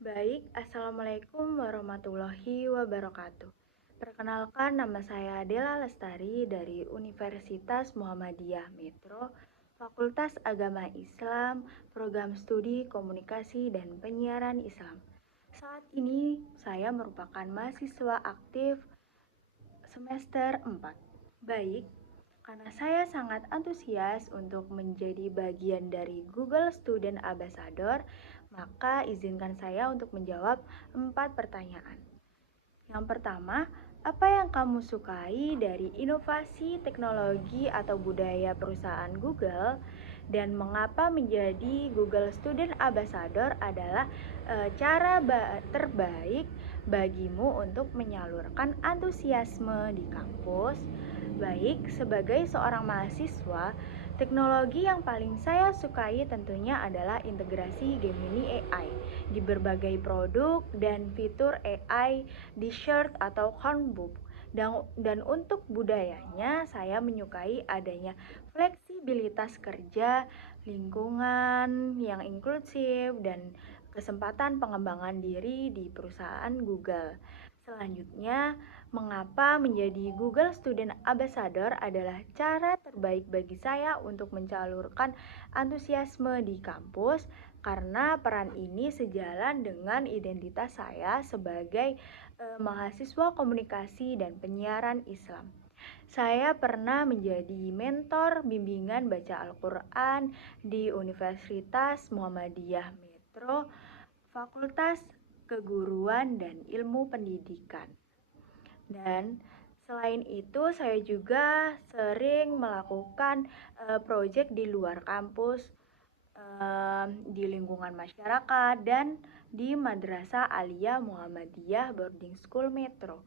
Baik, Assalamualaikum warahmatullahi wabarakatuh. Perkenalkan, nama saya Dela Lestari dari Universitas Muhammadiyah Metro, Fakultas Agama Islam, Program Studi Komunikasi dan Penyiaran Islam. Saat ini saya merupakan mahasiswa aktif semester 4. Baik, karena saya sangat antusias untuk menjadi bagian dari Google Student Ambassador, maka izinkan saya untuk menjawab 4 pertanyaan. Yang pertama, apa yang kamu sukai dari inovasi teknologi atau budaya perusahaan Google dan mengapa menjadi Google Student Ambassador adalah cara terbaik bagimu untuk menyalurkan antusiasme di kampus? Baik, sebagai seorang mahasiswa, teknologi yang paling saya sukai tentunya adalah integrasi Gemini AI di berbagai produk dan fitur AI di shirt atau Chromebook. Dan untuk budayanya, saya menyukai adanya fleksibilitas kerja, lingkungan yang inklusif, dan kesempatan pengembangan diri di perusahaan Google. Selanjutnya, mengapa menjadi Google Student Ambassador adalah cara terbaik bagi saya untuk mencalurkan antusiasme di kampus karena peran ini sejalan dengan identitas saya sebagai mahasiswa komunikasi dan penyiaran Islam. Saya pernah menjadi mentor bimbingan baca Al-Quran di Universitas Muhammadiyah Metro, Fakultas Keguruan dan Ilmu Pendidikan. Dan selain itu saya juga sering melakukan proyek di luar kampus, di lingkungan masyarakat dan di Madrasah Aliyah Muhammadiyah Boarding School Metro.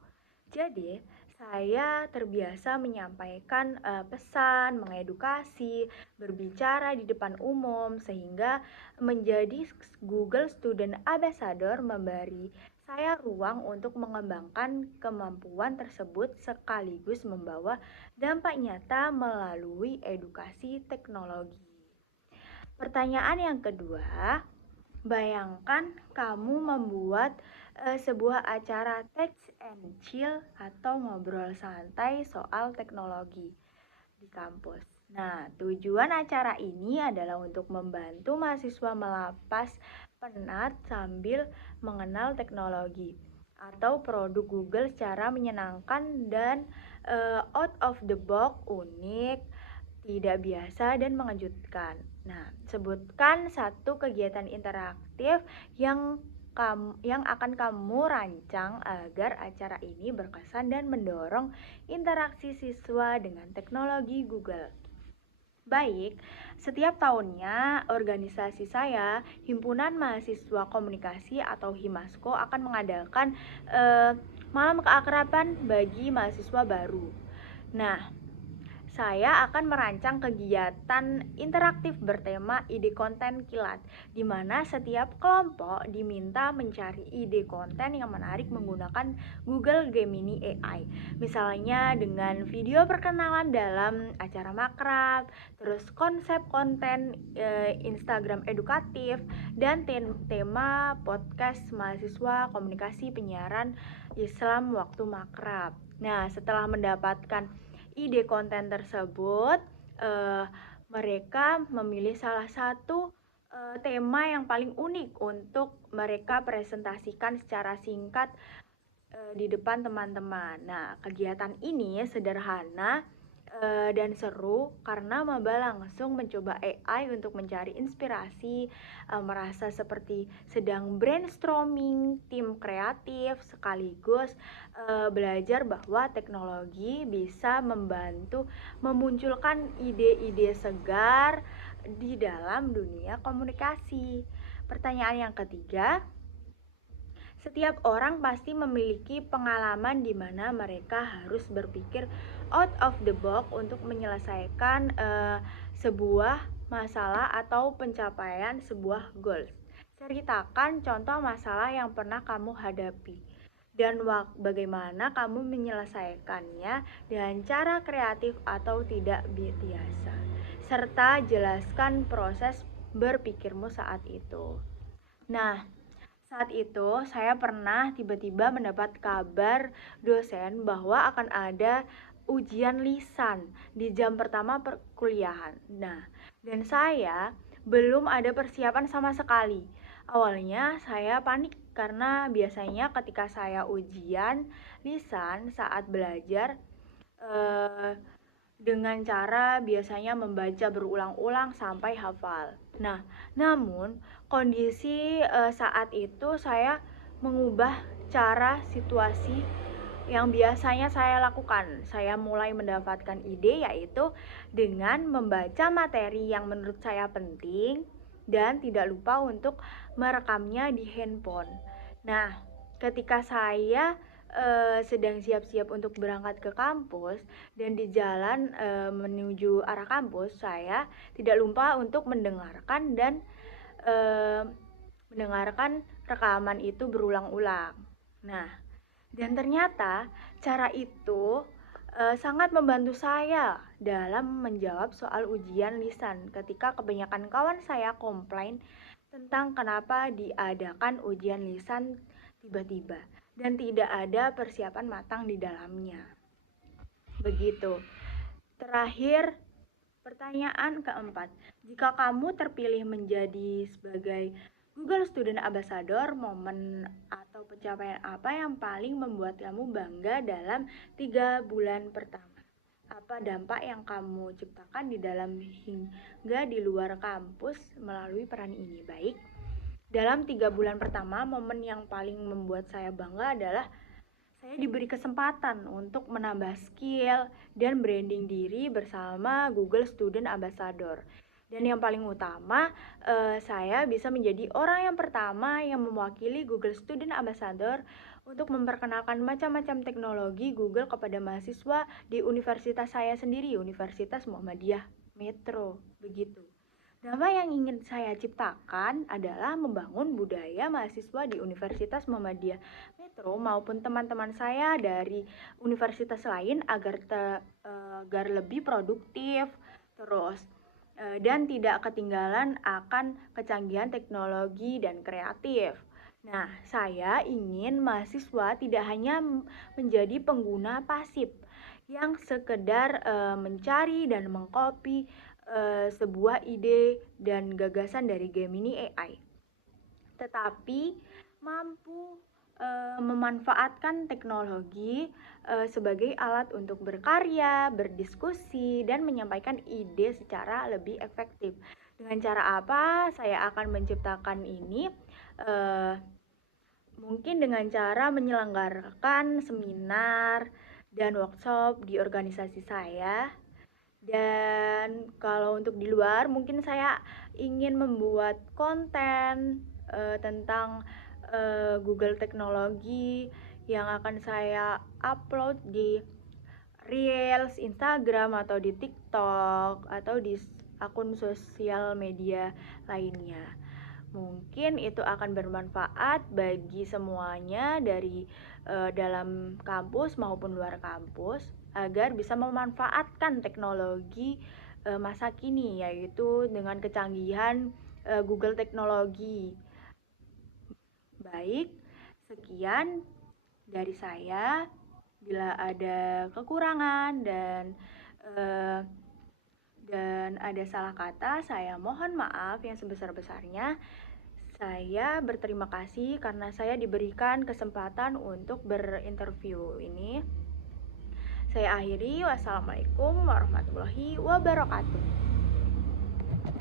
Jadi, saya terbiasa menyampaikan pesan, mengedukasi, berbicara di depan umum sehingga menjadi Google Student Ambassador memberi saya ruang untuk mengembangkan kemampuan tersebut sekaligus membawa dampak nyata melalui edukasi teknologi. Pertanyaan yang kedua, bayangkan kamu membuat sebuah acara text and chill atau ngobrol santai soal teknologi di kampus. Nah, tujuan acara ini adalah untuk membantu mahasiswa melepas penat sambil mengenal teknologi atau produk Google secara menyenangkan dan out of the box, unik, tidak biasa dan mengejutkan. Nah, sebutkan satu kegiatan interaktif yang akan kamu rancang agar acara ini berkesan dan mendorong interaksi siswa dengan teknologi Google. Baik, setiap tahunnya organisasi saya, Himpunan Mahasiswa Komunikasi atau Himasko akan mengadakan malam keakraban bagi mahasiswa baru. Nah, saya akan merancang kegiatan interaktif bertema ide konten kilat, di mana setiap kelompok diminta mencari ide konten yang menarik menggunakan Google Gemini AI. Misalnya dengan video perkenalan dalam acara makrab, terus konsep konten Instagram edukatif, dan tema podcast mahasiswa komunikasi penyiaran Islam waktu makrab. Nah, setelah mendapatkan ide konten tersebut, mereka memilih salah satu tema yang paling unik untuk mereka presentasikan secara singkat di depan teman-teman. Nah, kegiatan ini sederhana dan seru karena Maba langsung mencoba AI untuk mencari inspirasi, merasa seperti sedang brainstorming tim kreatif sekaligus belajar bahwa teknologi bisa membantu memunculkan ide-ide segar di dalam dunia komunikasi. Pertanyaan yang ketiga, setiap orang pasti memiliki pengalaman di mana mereka harus berpikir out of the box untuk menyelesaikan sebuah masalah atau pencapaian sebuah goals. Ceritakan contoh masalah yang pernah kamu hadapi dan bagaimana kamu menyelesaikannya dengan cara kreatif atau tidak biasa, serta jelaskan proses berpikirmu saat itu. Nah, Saat itu, saya pernah tiba-tiba mendapat kabar dosen bahwa akan ada ujian lisan di jam pertama perkuliahan. Nah, dan saya belum ada persiapan sama sekali. Awalnya saya panik karena biasanya ketika saya ujian lisan saat belajar, eh, dengan cara biasanya membaca berulang-ulang sampai hafal. Nah, namun kondisi saat itu saya mengubah cara situasi yang biasanya saya lakukan. Saya mulai mendapatkan ide yaitu dengan membaca materi yang menurut saya penting dan tidak lupa untuk merekamnya di handphone. Nah, ketika saya sedang siap-siap untuk berangkat ke kampus dan di jalan menuju arah kampus, saya tidak lupa untuk mendengarkan dan eh, mendengarkan rekaman itu berulang-ulang. Nah, dan ternyata cara itu sangat membantu saya dalam menjawab soal ujian lisan ketika kebanyakan kawan saya komplain tentang kenapa diadakan ujian lisan tiba-tiba dan tidak ada persiapan matang di dalamnya. Begitu. Terakhir, pertanyaan keempat. Jika kamu terpilih menjadi sebagai Google Student Ambassador, momen atau pencapaian apa yang paling membuat kamu bangga dalam 3 bulan pertama? Apa dampak yang kamu ciptakan di dalam hingga di luar kampus melalui peran ini? Baik, dalam 3 bulan pertama, momen yang paling membuat saya bangga adalah saya diberi kesempatan untuk menambah skill dan branding diri bersama Google Student Ambassador. Dan yang paling utama, saya bisa menjadi orang yang pertama yang mewakili Google Student Ambassador untuk memperkenalkan macam-macam teknologi Google kepada mahasiswa di universitas saya sendiri, Universitas Muhammadiyah Metro. Begitu. Nama yang ingin saya ciptakan adalah membangun budaya mahasiswa di Universitas Muhammadiyah Metro maupun teman-teman saya dari universitas lain agar lebih produktif, terus dan tidak ketinggalan akan kecanggihan teknologi dan kreatif. Nah, saya ingin mahasiswa tidak hanya menjadi pengguna pasif yang sekedar mencari dan mengcopy sebuah ide dan gagasan dari Gemini AI, tetapi mampu memanfaatkan teknologi sebagai alat untuk berkarya, berdiskusi, dan menyampaikan ide secara lebih efektif. Dengan cara apa saya akan menciptakan ini? Uh, Mungkin dengan cara menyelenggarakan seminar dan workshop di organisasi saya. Dan kalau untuk di luar, mungkin saya ingin membuat konten tentang Google Teknologi yang akan saya upload di Reels, Instagram, atau di TikTok, atau di akun sosial media lainnya. Mungkin itu akan bermanfaat bagi semuanya dari dalam kampus maupun luar kampus agar bisa memanfaatkan teknologi masa kini, yaitu dengan kecanggihan Google Teknologi. Baik, sekian dari saya. Bila ada kekurangan dan ada salah kata, saya mohon maaf yang sebesar-besarnya. Saya berterima kasih karena saya diberikan kesempatan untuk berinterview ini. Saya akhiri, wassalamualaikum warahmatullahi wabarakatuh.